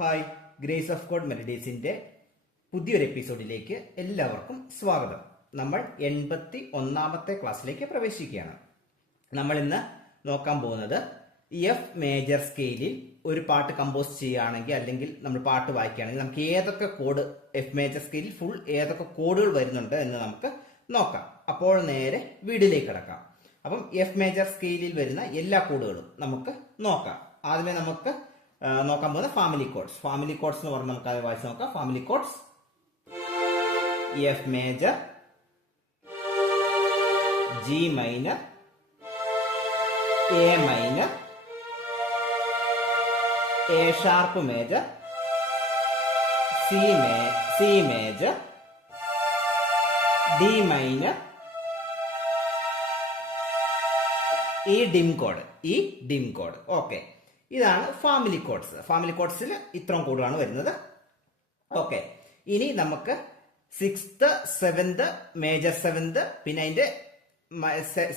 Hi, grace of God മെലഡീസിന്റെ പുതിയൊരു എപ്പിസോഡിലേക്ക് എല്ലാവർക്കും സ്വാഗതം. നമ്മൾ 81ാമത്തെ ക്ലാസ്സിലേക്ക് പ്രവേശിക്കുകയാണ്. നമ്മൾ ഇന്ന് നോക്കാൻ പോകുന്നത് എഫ് മേജർ സ്കെയിലിൽ ഒരു പാട്ട് കമ്പോസ് ചെയ്യുകയാണെങ്കിൽ അല്ലെങ്കിൽ നമ്മൾ പാട്ട് വായിക്കുകയാണെങ്കിൽ നമുക്ക് ഏതൊക്കെ കോഡ് എഫ് മേജർ സ്കെയിലിൽ ഫുൾ ഏതൊക്കെ കോഡുകൾ വരുന്നുണ്ട് എന്ന് നമുക്ക് നോക്കാം. അപ്പോൾ നേരെ വീഡിയോയിലേക്ക് കിടക്കാം. അപ്പം എഫ് മേജർ സ്കെയിലിൽ വരുന്ന എല്ലാ കോഡുകളും നമുക്ക് നോക്കാം. ആദ്യമേ നമുക്ക് നോക്കാൻ പോകുന്ന ഫാമിലി കോഡ്സ്. ഫാമിലി കോഡ്സ് എന്ന് പറഞ്ഞാൽ നമുക്ക് അത് വായിച്ച് നോക്കാം. Family codes: F major, G minor, A minor, A sharp major, C major, D minor, ഈ ഡിം കോഡ്. ഓക്കെ, ഇതാണ് ഫാമിലി കോഡ്സ്. ഫാമിലി കോഡ്സിൽ ഇത്രയും കോഡുകളാണ് വരുന്നത്. ഓക്കെ, ഇനി നമുക്ക് 6th 7th മേജർ 7th പിന്നെ അതിന്റെ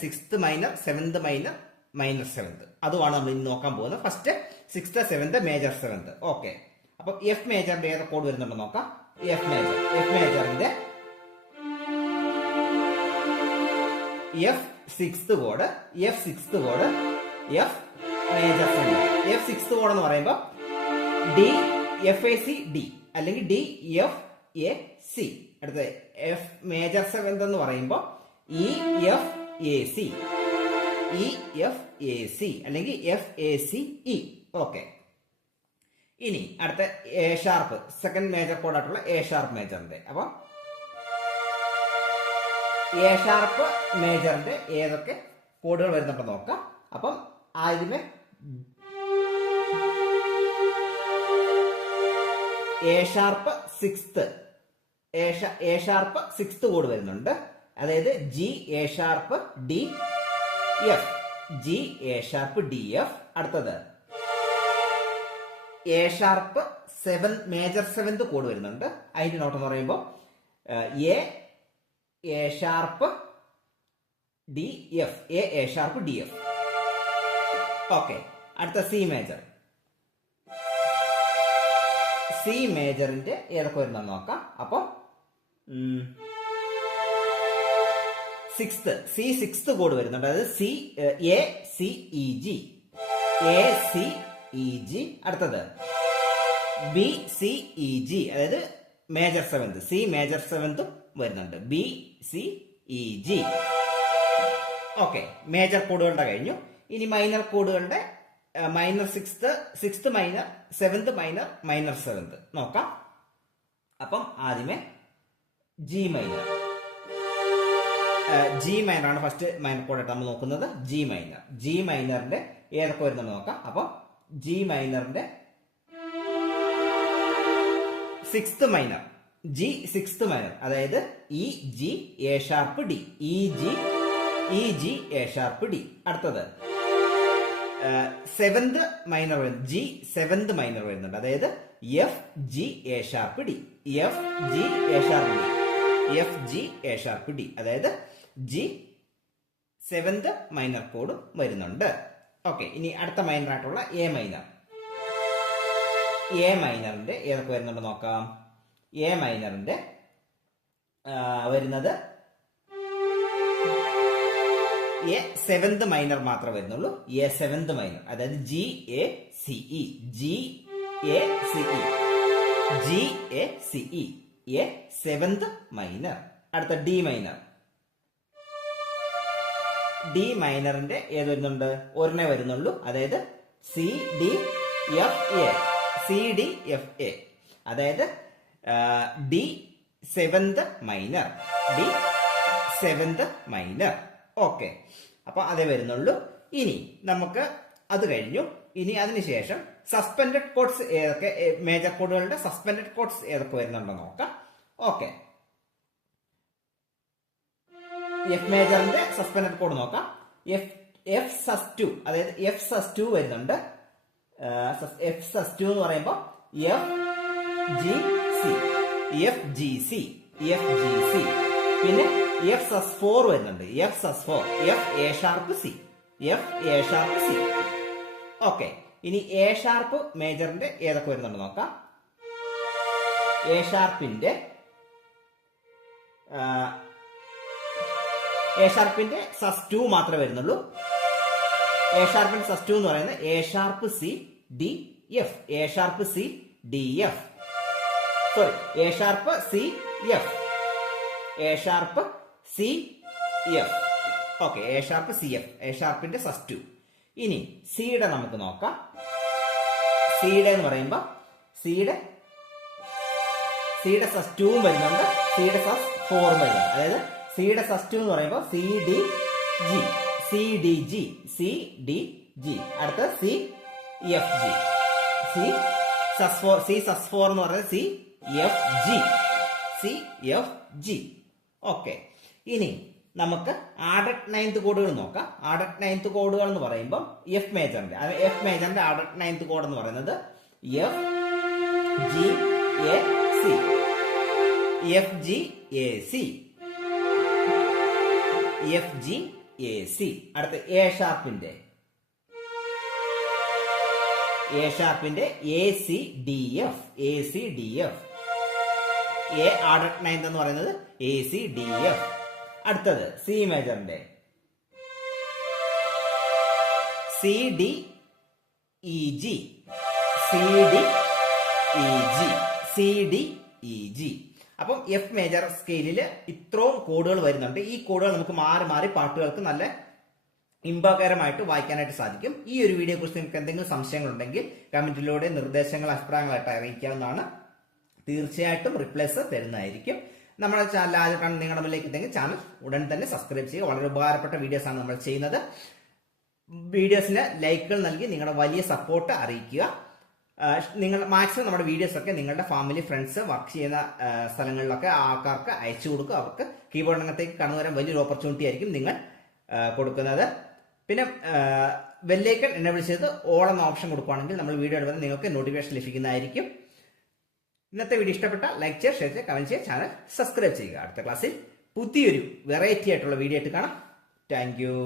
6th minor 7th minor minor 7th അതുമാണ് നമ്മൾ ഇനി നോക്കാൻ പോകുന്നത്. First 6th 7th major 7th. Okay, അപ്പൊ എഫ് മേജറിന്റെ ഏതൊക്കെ കോഡ് വരുന്നുണ്ടോ നോക്കാം. എഫ് മേജറിന്റെ എഫ് സിക്സ്ത് കോഡ്, എഫ് മേജർ 7. എഫ് സിക്സ്ത് കോഡ് എന്ന് പറയുമ്പോൾ D F A C D അല്ലെങ്കിൽ ഡി എഫ് എ സി. അടുത്ത എഫ് മേജർ 7th എന്ന് പറയുമ്പോൾ ഇ എഫ് എ സി അല്ലെങ്കിൽ F A C E. Okay, ഇനി അടുത്ത എ ഷാർപ്പ് സെക്കൻഡ് മേജർ കോഡായിട്ടുള്ള എ ഷാർപ്പ് മേജറിന്റെ. അപ്പൊ എ ഷാർപ്പ് മേജറിന്റെ ഏതൊക്കെ കോഡുകൾ വരുന്നുണ്ടോ നോക്കാം. അപ്പം ആദ്യമേ എ ഷാർപ്പ് സിക്സ്ത് കോഡ് വരുന്നുണ്ട്. അതായത് G A sharp D F. അടുത്തത് എ ഷാർപ്പ് മേജർ 7th കോഡ് വരുന്നുണ്ട്. അതിന്റെ നോട്ട് എന്ന് പറയുമ്പോൾ A sharp D F, A sharp D F. Okay, അടുത്ത സി മേജറിന്റെ ഏതൊക്കെ വരുന്നെന്ന് നോക്കാം. അപ്പൊ സിക്സ്ത് കോഡ് വരുന്നുണ്ട്. അതായത് എ സി ഇ ജി. അടുത്തത് ബി സി ഇ ജി, അതായത് major 7th C major 7th വരുന്നുണ്ട്. B C E G. Okay, major കോഡുകളുടെ കഴിഞ്ഞു. ഇനി മൈനർ കോഡുകളുടെ minor 6th minor 7th minor minor 7th നോക്കാം. അപ്പം ആദ്യമേ ജി മൈനറാണ് ഫസ്റ്റ് മൈനർ കോഡായിട്ട് നമ്മൾ നോക്കുന്നത്. ജി മൈനറിന്റെ ഏതൊക്കെ വരുന്നുണ്ട് നോക്കാം. അപ്പം ജി മൈനറിന്റെ 6th മൈനർ, അതായത് E G A sharp D, E G A sharp D. അടുത്തത് 7th മൈനർ വരുന്നത്, ജി 7th മൈനർ വരുന്നുണ്ട്. അതായത് F G A sharp D, F G A sharp D. അതായത് ജി 7th മൈനർ കോഡ് വരുന്നുണ്ട്. Okay, ഇനി അടുത്ത minor ആയിട്ടുള്ള A മൈനറിന്റെ ഏതൊക്കെ വരുന്നുണ്ട് നോക്കാം. എ മൈനറിന്റെ വരുന്നത് എ 7th മൈനർ മാത്രമേ വരുന്നുള്ളൂ. എ 7th മൈനർ, അതായത് G A C E, A 7th minor. അടുത്ത ഡി മൈനറിന്റെ ഏത് വരുന്നുണ്ട്? ഒരെണ്ണേ വരുന്നുള്ളൂ. അതായത് സി ഡി എഫ് എ, അതായത് ഡി 7th മൈനർ. ഓക്കെ, അപ്പൊ അതേ വരുന്നുള്ളൂ. ഇനി നമുക്ക് അത് കഴിഞ്ഞു. ഇനി അതിനുശേഷം സസ്പെൻഡഡ് കോഡ്സ് ഏതൊക്കെ, മേജർ കോഡുകളുടെ സസ്പെൻഡഡ് കോഡ്സ് ഏതൊക്കെ വരുന്നുണ്ടോ നോക്കാം. ഓക്കെ, എഫ് മേജറിന്റെ സസ്പെൻഡഡ് കോഡ് നോക്കാം. എഫ് സസ് 2, അതായത് എഫ് സസ് 2 വരുന്നുണ്ട്. എഫ് സസ് 2 എന്ന് പറയുമ്പോൾ എഫ് ജി സി. പിന്നെ എഫ് സസ് 4 വരുന്നുണ്ട്. F A sharp C. Okay, ഇനി എ ഷാർപ്പ് മേജറിന്റെ ഏതൊക്കെ വരുന്നുണ്ട് നോക്കാം. എ ഷാർപ്പിന്റെ സസ് 2 മാത്രമേ വരുന്നുള്ളൂ. എ ഷാർപ്പിന്റെ സസ് 2 എന്ന് പറയുന്നത് A sharp C D F. A sharp C D F, sorry, A sharp C F. A sharp C F. Okay, A sharp C F, A ഷാർപ്പിന്റെ സസ് 2. ഇനി സിയുടെ നമുക്ക് നോക്കാം. സിയുടെ എന്ന് പറയുമ്പോൾ സിയുടെ സസ് 2 വരുന്നുണ്ട്, സിയുടെ സസ് 4 വരുന്നുണ്ട്. അതായത് സിയുടെ സസ് 2 എന്ന് പറയുമ്പോൾ C D G, C D G, C D G. അടുത്ത സി എഫ് ജി, സി സസ് 4 എന്ന് പറയുന്നത് C F G, C F G. Okay, ഇനി നമുക്ക് ആഡഡ് 9th കോഡുകൾ നോക്കാം. ആഡഡ് 9th കോഡുകൾ എന്ന് പറയുമ്പോൾ എഫ് മേജറിന്റെ ആഡഡ് 9th കോഡ് എന്ന് പറയുന്നത് F G A C, F G A C, F G A C. അടുത്ത എ ഷാർപ്പിന്റെ A C D F, A C D F. A added 9th എന്ന് പറയുന്നത് എ സി ഡി എഫ്. അടുത്തത് C മേജറിന്റെ C D E G, C D E G, C D E G. അപ്പം F major സ്കെയിലിൽ ഇത്രയും കോഡുകൾ വരുന്നുണ്ട്. ഈ കോഡുകൾ നമുക്ക് മാറി മാറി പാട്ടുകൾക്ക് നല്ല ഇമ്പകരമായിട്ട് വായിക്കാനായിട്ട് സാധിക്കും. ഈ ഒരു വീഡിയോയെ കുറിച്ച് നിങ്ങൾക്ക് എന്തെങ്കിലും സംശയങ്ങളുണ്ടെങ്കിൽ കമന്റിലൂടെ നിർദ്ദേശങ്ങൾ, അഭിപ്രായങ്ങളായിട്ട് അറിയിക്കാവുന്നതാണ്. തീർച്ചയായിട്ടും റിപ്ലൈസ് തരുന്നതായിരിക്കും. നമ്മുടെ ചാനൽ ആദ്യമായിട്ടാണ് നിങ്ങളുടെ മുന്നിലേക്ക് എത്തുമെങ്കിൽ ചാനൽ ഉടൻ തന്നെ സബ്സ്ക്രൈബ് ചെയ്യുക. വളരെ ഉപകാരപ്പെട്ട വീഡിയോസ് ആണ് നമ്മൾ ചെയ്യുന്നത്. വീഡിയോസിന് ലൈക്കുകൾ നൽകി നിങ്ങളുടെ വലിയ സപ്പോർട്ട് അറിയിക്കുക. നിങ്ങൾ മാക്സിമം നമ്മുടെ വീഡിയോസ് ഒക്കെ നിങ്ങളുടെ ഫാമിലി, ഫ്രണ്ട്സ്, വർക്ക് ചെയ്യുന്ന സ്ഥലങ്ങളിലൊക്കെ ആൾക്കാർക്ക് അയച്ചു കൊടുക്കുക. അവർക്ക് കീബോർഡ് രംഗത്തേക്ക് കടന്നു വരാൻ വലിയൊരു ഓപ്പർച്യൂണിറ്റി ആയിരിക്കും നിങ്ങൾ കൊടുക്കുന്നത്. പിന്നെ ബെല്ലൈക്കൺ എനേബിൾ ചെയ്ത് ഓൾ എന്ന ഓപ്ഷൻ കൊടുക്കുകയാണെങ്കിൽ നമ്മൾ വീഡിയോ ഇടുമ്പോൾ നിങ്ങൾക്ക് നോട്ടിഫിക്കേഷൻ ലഭിക്കുന്നതായിരിക്കും. ഇന്നത്തെ വീഡിയോ ഇഷ്ടപ്പെട്ട ലൈക്ക് ചെയ്യുക, ഷെയർ ചെയ്യുക, കമന്റ് ചെയ്യുക, ചാനൽ സബ്സ്ക്രൈബ് ചെയ്യുക. അടുത്ത ക്ലാസ്സിൽ പുതിയൊരു വെറൈറ്റി ആയിട്ടുള്ള വീഡിയോ ആയിട്ട് കാണാം. Thank you.